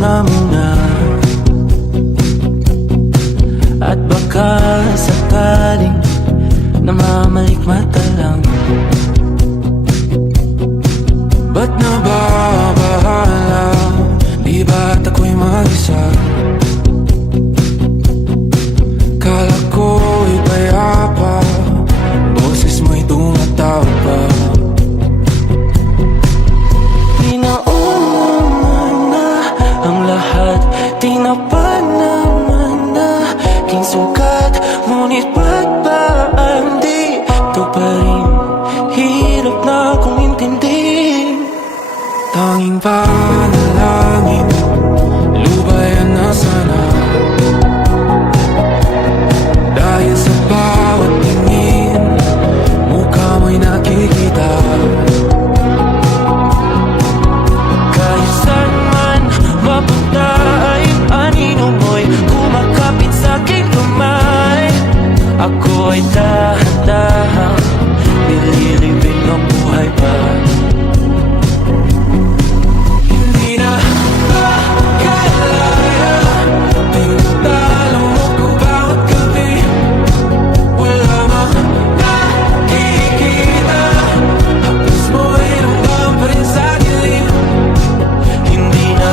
na muna. At baka sakaling namamalikmata lang. Ba't nababahala? Di ba't ako'y mag-isa? Kala ko'y payapa, boses mo'y tumatawag pa. Tinaon na ang lahat, tinapan naman na king sugat. Ngunit ba't ba hindi ito pa rin? Hirap na kong intindihin. Tanging panalangin, lubayan na sana. Dahil sa bawat tingin, mukha mo'y nakikita. Kahit saan man mapunta ay anino mo'y kumakapit sa aking kamay. Ako ay dahan-dahan nililibing ng buhay pa. Hindi na makalaya, tinatalo mo ko bawat gabi. Wala mang nakikita, hapos mo'y ramdam pa rin sa dilim. Hindi na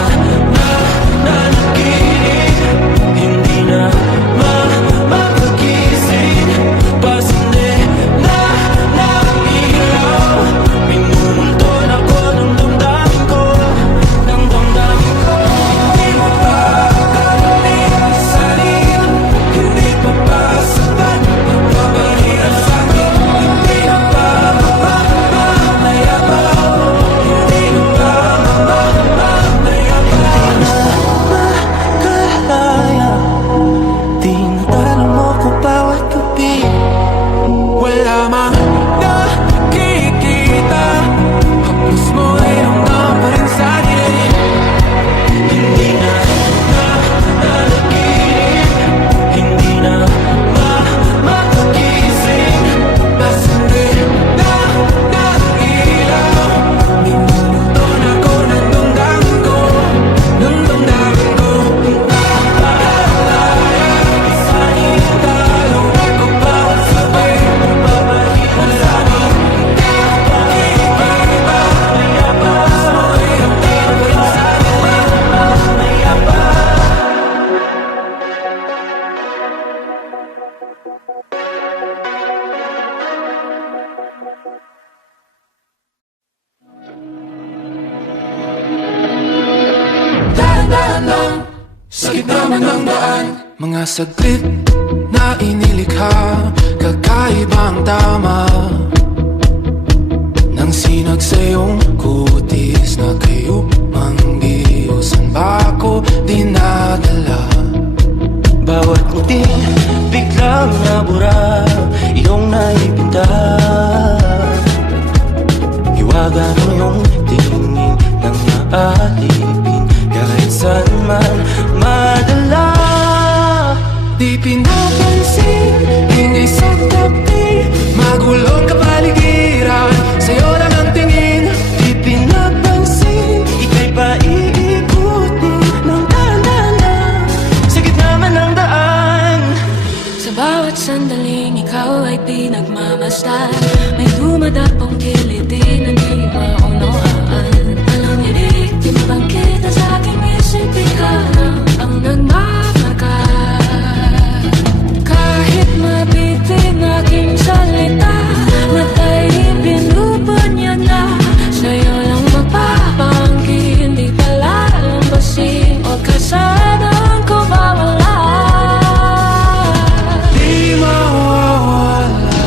nanaginip, hindi na mapagising. Pasindi na ng ilaw, minumulton ako ng damdamin ko, ng damdamin ko. Hindi mo pa kalisanin, hindi pa ba sapat pagpapahirap sa'kin? Hindi na ba mamamayabang? Hindi na ba mamamayabang? Makalaya, tinatalo mo ko bawat gabi. Wala mang nakikita, hapos mo'y ramdam pa rin sa dilim. Hindi na nanaginip, hindi na mapagising. Pasindi na ng ilaw, minumulton ako ng damdamin ko, ng damdamin ko. Alaya, isanin, talong ako bawat sabay, papahirap sa'kin. Hindi pa iba-iba, mayabang, mo'y ramdam pa rin sa dilim. Mayabang. Dahan-dahan lang, sa gitna man ng daan, mga saglit na inilikha, kakaibang tama nang sinag sa iyong kutis na kayo manggiyo. San ba ako dinadala? Bawat ngiti biglang nabura, iyong naipinta. Hiwaga mo yung tingin ng naalipin, kahit saan man madala. Di pinapansin, ingay sa tabi, magulong kapaligiran, sa'yo lang ang tingin. Di pinapansin, ika'y paiikutin ng dahan-dahan, sa gitna man ng daan. Sa bawat sandaling ikaw ay pinagmamasdan, may dumadapong kiliti na di maunawaan. Alam niya di timbang kita sa aking isip, ikaw lang ang nagmamarka. Kahit mabitin aking salita, matay pinupunyag na, sa'yo lang magpapanggi, hindi pala lambasin o kasadang ko mawala. Di mawawala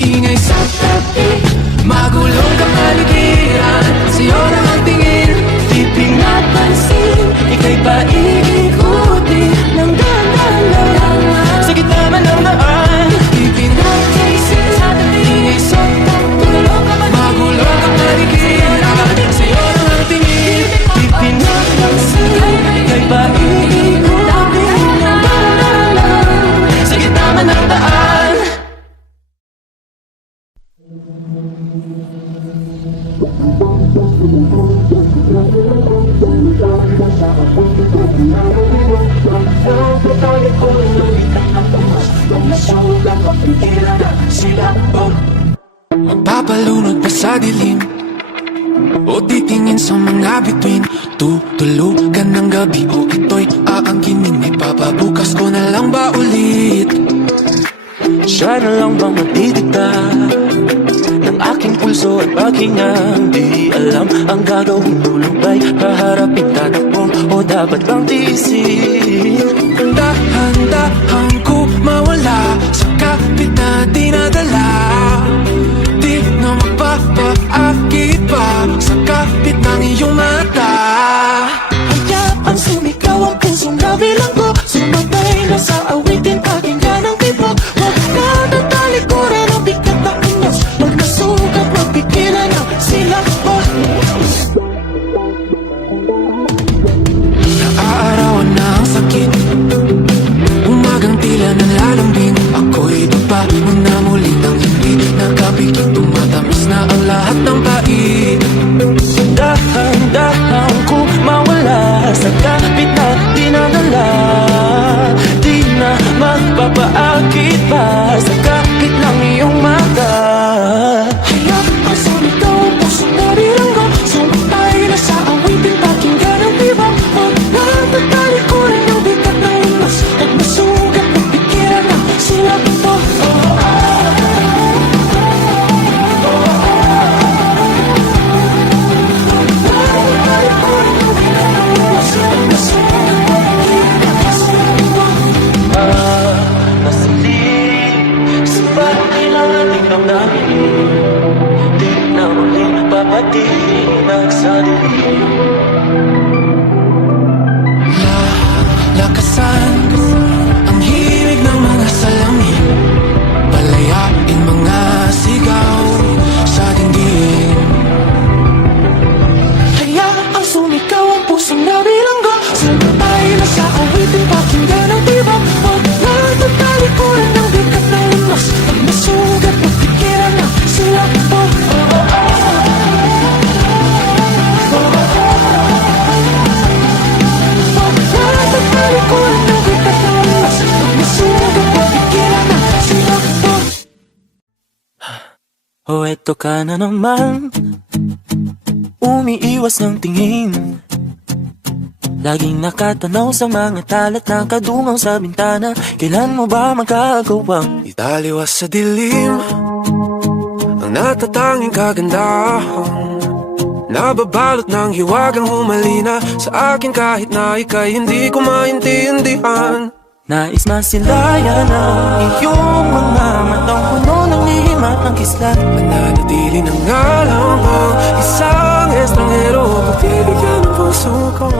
ingay sa tabi, magulong kang aligiran. Sa'yo lang ang tingin, di pinapansin. Ika'y paikot-ikuti ng dahan-dahan sa gitna man ng daan. Di pinakaisin sa tabi, ingay sa tabi, magulong kang aligiran. Sa'yo lang ang tingin, di pinapansin. Ika'y paikot-ikuti ng dahan-dahan sa gitna man ng daan. Magpapalunod pa sa dilim o titingin sa mga bituin. Tutulugan ng gabi o ito'y aangkinin. Ipapabukas ko na lang ba ulit? Siya na lang bang matidikta ng aking pulso at pakingang? Di alam ang gagawin, tulog ba'y kaharapin, tatakbo o dapat bang tiisin? Dahan-dahan ko mawala sa kapit na dinadala. Di na magpapaakit pa sa kapit ng iyong mata. Hayaan sumigaw ang pusong nabilang ko, sumatay na sa awitin, pakinggan ang tibok. Huwag na natalikuran ang bigat ng unos, pag nasugat magpigilan ang silak mo. Naaarawan na ang sakit, umagang tila nalalambing. Ako'y baba mo na muli nang hindi nakapikit. Tumatamis na ang lahat ng pait. Dahan-dahan ko mawala sa kapit na dinadala. Di na magpapaakit pa sa kapit ng iyong mata. Hayaan sumigaw ang pusong nabilanggo, sumatay na sa awitin, pakinggan ang tibok. Huwag na tatalikuran ang bigat ng unos, at masugat ng pikiran ang silak mo. Lakasan ang himig ng mga salamin, palayain mga sigaw sa dingding. Hayaang sumigaw ang pusong nabilanggo, sumatay na sa awitin, pakinggan ang tibok. Huwag na tatalikuran ng bigat ng unos, pag masugat magpikiran ang silak mo. O eto ka na naman, umiiwas ng tingin, laging nakatanaw sa mga talat na kadungaw sa bintana. Kailan mo ba magagawang italiwas sa dilim ang natatanging kagandahan, nababalot ng hiwagang humalina sa akin kahit na ika'y hindi ko maintindihan. nais masilayan ang iyong mga matang puno ng lihim at ng kislat. Mananatili na nga lang ang isang estranghero, pagbibigyan ng puso ko.